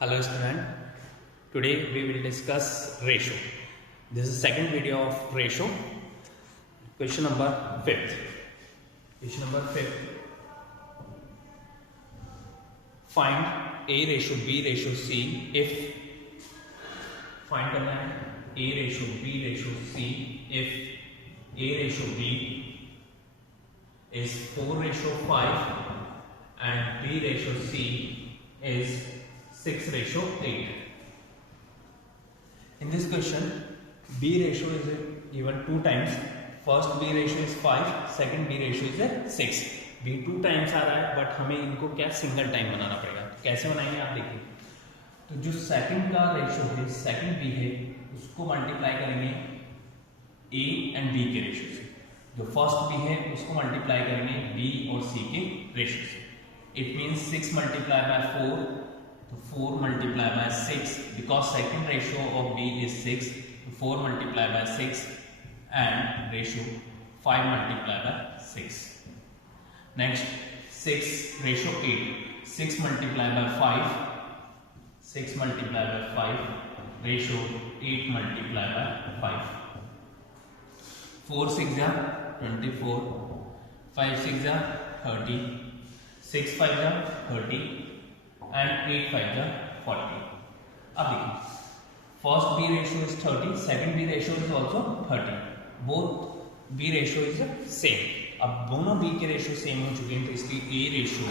Hello student, today we will discuss ratio. This is second video of ratio. Question number 5th. Question number 5th. Find A ratio B ratio C if find करना है A ratio B ratio C if A ratio B is 4 ratio 5 and B ratio C is 6 ratio 8. In this question, B ratio is given 2 times. First B ratio is 5, second B ratio is 6. B 2 times आ रहा है, but हमें इनको क्या single time बनाना पड़ेगा. तो कैसे बनाएंगे आप देखिए. तो जो सेकंड का रेशियो है, सेकंड B है, उसको मल्टीप्लाई करेंगे A एंड B के रेशियो से. जो फर्स्ट B है उसको मल्टीप्लाई करेंगे B और C के रेशियो से. It means 6 multiplied by 4. तो 4 multiplied by 6 because second ratio of B is 6. 4 multiplied by 6 and ratio 5 multiplied by 6. Next 6 ratio 8. 6 multiplied by 5. 6 multiplied by 5 ratio 8 multiplied by 5. 4 6 are 24. 5 6 are 30. 6 5 are 30 and 8 5 are 40. अब देखिए, first B ratio is 30, second B ratio is also 30. Both B ratio is same. अब दोनों B के ratio same हो चुके हैं, तो इसलिए A ratio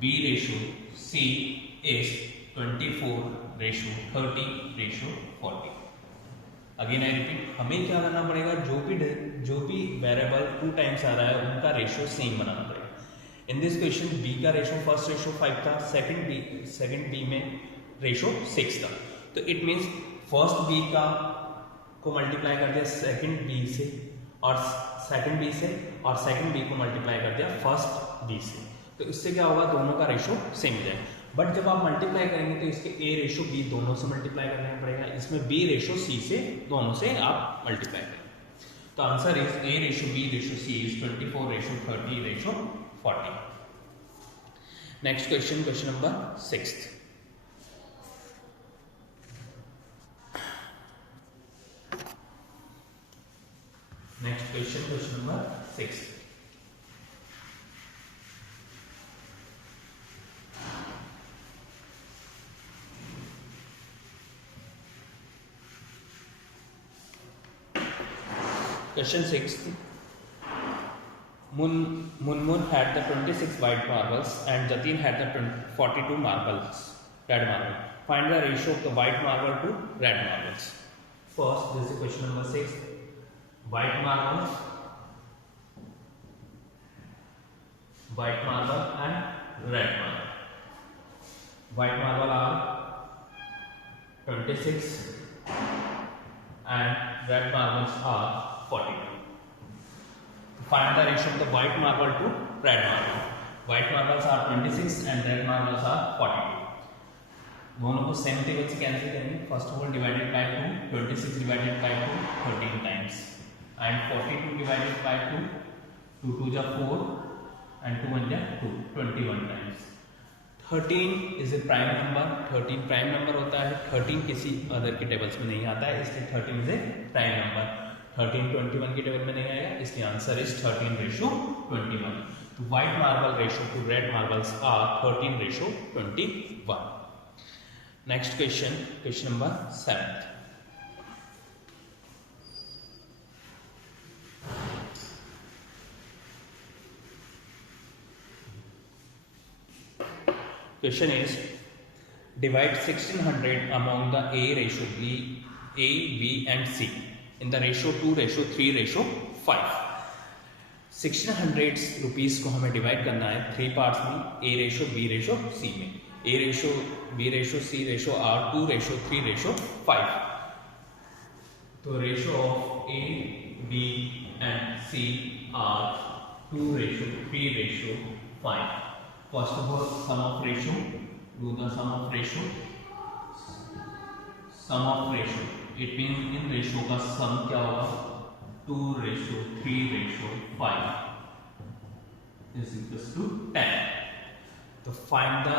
B ratio C is 24 रेशियो 30 रेशियो 40. अगेन आई रिपीट, हमें क्या करना पड़ेगा, जो भी वेरिएबल 2 टाइम्स आ रहा है उनका रेशियो सेम बनाना पड़ेगा. इन दिस क्वेश्चन B का रेशियो फर्स्ट रेशियो 5 था, सेकंड B में रेशियो 6 था. तो इट मीन्स फर्स्ट B का को मल्टीप्लाई कर दिया सेकंड B से और सेकंड B से, और सेकंड B को मल्टीप्लाई कर दिया फर्स्ट B से. तो इससे क्या होगा, दोनों का रेशियो सेम हो जाएगा. बट जब आप मल्टीप्लाई करेंगे तो इसके A रेशियो B दोनों से मल्टीप्लाई करना पड़ेगा, इसमें B रेशियो C से, दोनों से आप मल्टीप्लाई करेंगे. तो answer is A ratio B ratio C is 24 रेशियो 30 रेशियो 40. Next question, question number 6th. Next question, question number 6th. Question 6th. Munmun had the 26 white marbles and Jatin had the 42 marbles, red marble. Find the ratio of the white marble to red marbles. First, this is question number 6. White marble and red marble. White marble are 26 and red marbles are 42. Find the ratio of the white marble to red marble. White marbles are 26 and red marbles are 42. दोनों को same table से कैंसिल करेंगे. First of all divided by 2, 26 divided by 2 13 times and 42 divided by 2, 2 2 जा 4 and 2 1 जा 2, 21 times. 13 is a prime number. 13 prime number होता है. 13 किसी अदर के टेबल्स में नहीं आता है, इसलिए 13 is a प्राइम नंबर. 13 21 की टेबल में नहीं आएगा, इसलिए आंसर इज 13 रेशियो 21. तो white marble ratio to red marbles are 13 ratio 21. Next question, question number 7. Question is, divide 1600 among the A ratio B and C in the ratio 2 ratio 3 ratio 5. 1600 रुपीस को हमें डिवाइड करना है 3 पार्ट्स में, A ratio B ratio C में. A ratio B ratio C ratio R 2 रेशियो 3 रेशियो 5. तो ratio of A B and C are 2 ratio 3 ratio 5. First of all, sum of ratio. Do the sum of ratio. Sum of ratio. It means in ratio का sum क्या होगा, 2 ratio 3 ratio 5 is equals to 10. तो find the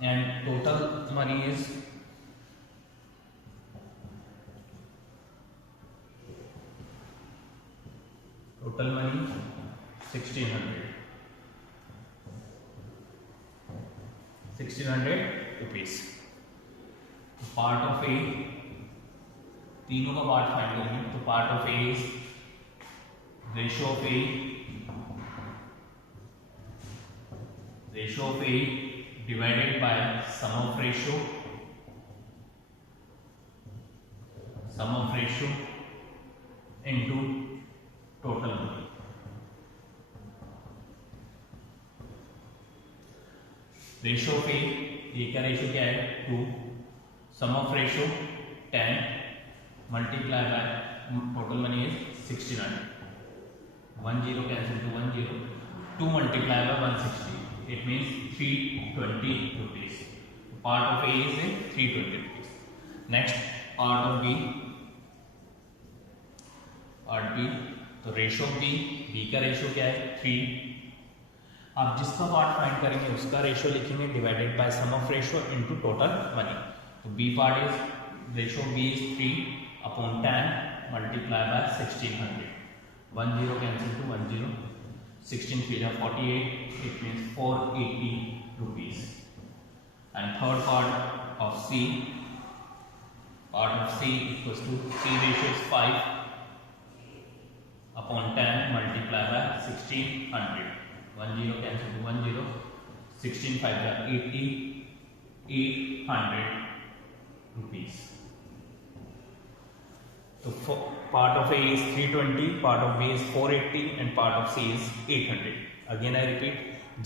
and total money is total money 1600 rupees. Part of A, तीनों का part find करेंगे तो part of A is ratio of A divided by sum of ratio into total money. Ratio of A का ratio क्या है 2, sum of ratio 10 multiply by total money is 1600। 10 cancel to 10, 2 multiply by 160 it means 320 rupees. Part of A is 320 rupees. Next part of B, तो ratio of B का ratio क्या है 3। आप जिसका part find करेंगे उसका रेशियो लिखेंगे divided by sum of ratio into total money. तो B part is ratio of B is 3 upon 10 multiply by 1600। 10 cancel to 10, 16 3 48 it means 480 rupees. And third part of C equals to C ratio is 5 upon 10 multiply by 1600। 10 cancel to 10, 16 5 80, 800 rupees। तो part of A is 320, part of B is 480 and part of C is 800। Again I repeat,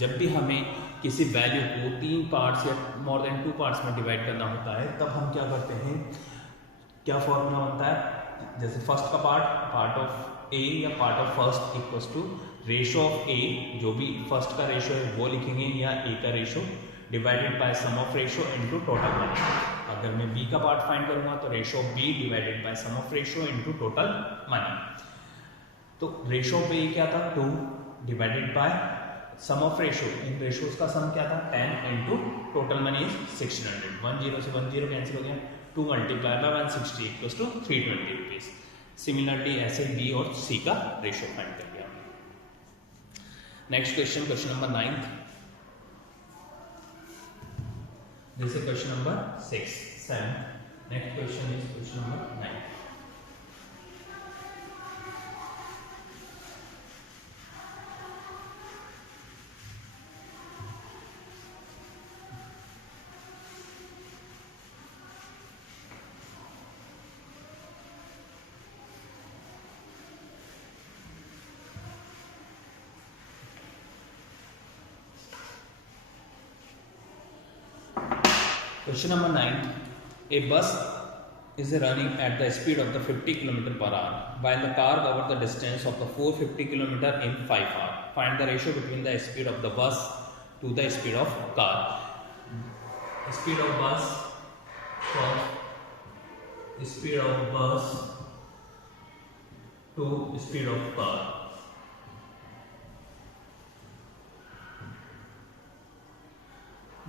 जब भी हमें किसी वैल्यू को 3 पार्ट्स या more than 2 पार्ट्स में डिवाइड करना होता है तब हम क्या करते हैं, क्या फॉर्मूला बनता है, जैसे फर्स्ट का पार्ट ऑफ ए या part of first equals to ratio of A, जो भी फर्स्ट का रेशियो है वो लिखेंगे, या ए का ratio divided by sum of ratio into total money. अगर मैं बी का पार्ट फाइंड करूंगा तो ratio of B divided by sum of ratio into total money. तो रेशियो ऑफ ए क्या था 2 divided by sum of ratio, in ratios का sum क्या था 10 इनटू टोटल मनी इज 1600। 10 से 10 कैंसिल हो गया, 2 multiply by 160 equals to 320 rupees. Similarly ऐसे बी और सी का रेशियो फाइंड कर लिया। Next question number 9th। This is question number 6, 7. Next question is question number 9. Question number 9. A bus is running at the speed of the 50 km per hour while the car covers the distance of the 450 km in 5 hours. Find the ratio between the speed of the bus to the speed of car. Speed of bus to speed of car.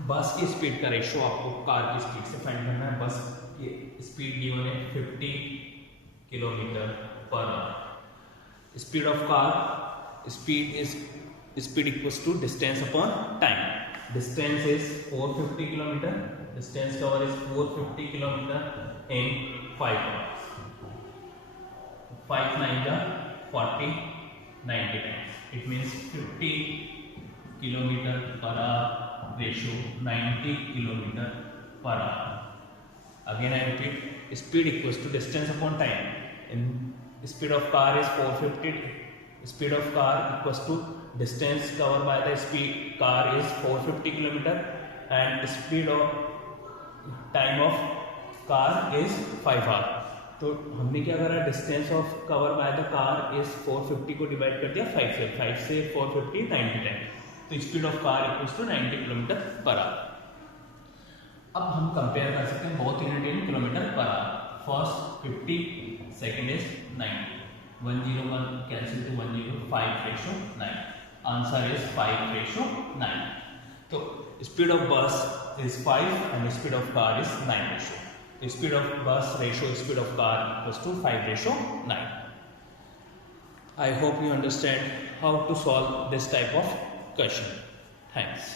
बस की स्पीड का रेशियो आपको कार की स्पीड से फाइंड करना है। बस की स्पीड गिवन है 50 kilometre per hour. Speed of car, speed equals to distance upon time. Distance is 450 kilometre, distance cover is 450 kilometre in 5 hours. 5 9 40, 90 times, it means 50 kilometre per hour ratio 90 kilometre per hour. Again I repeat, speed equals to distance upon time. In speed of car is 450, speed of car equals to distance cover by the speed car is 450 kilometre and speed of time of car is 5 hour. तो हमने क्या करा, distance of cover by the car is 450 को डिवाइड कर दिया 5 से, 5 से 450 90 time. तो speed of car equals to 90 kilometre per hour. अब हम कंपेयर कर सकते हैं both unit in kilometre per hour. First 50, second is 90। 101 cancel to 105 ratio 9। Answer is 5:9। तो speed of bus is 5 and speed of car is 9 ratio. Speed of bus ratio speed of car equals to 5:9. I hope you understand how to solve this type of question. Thanks.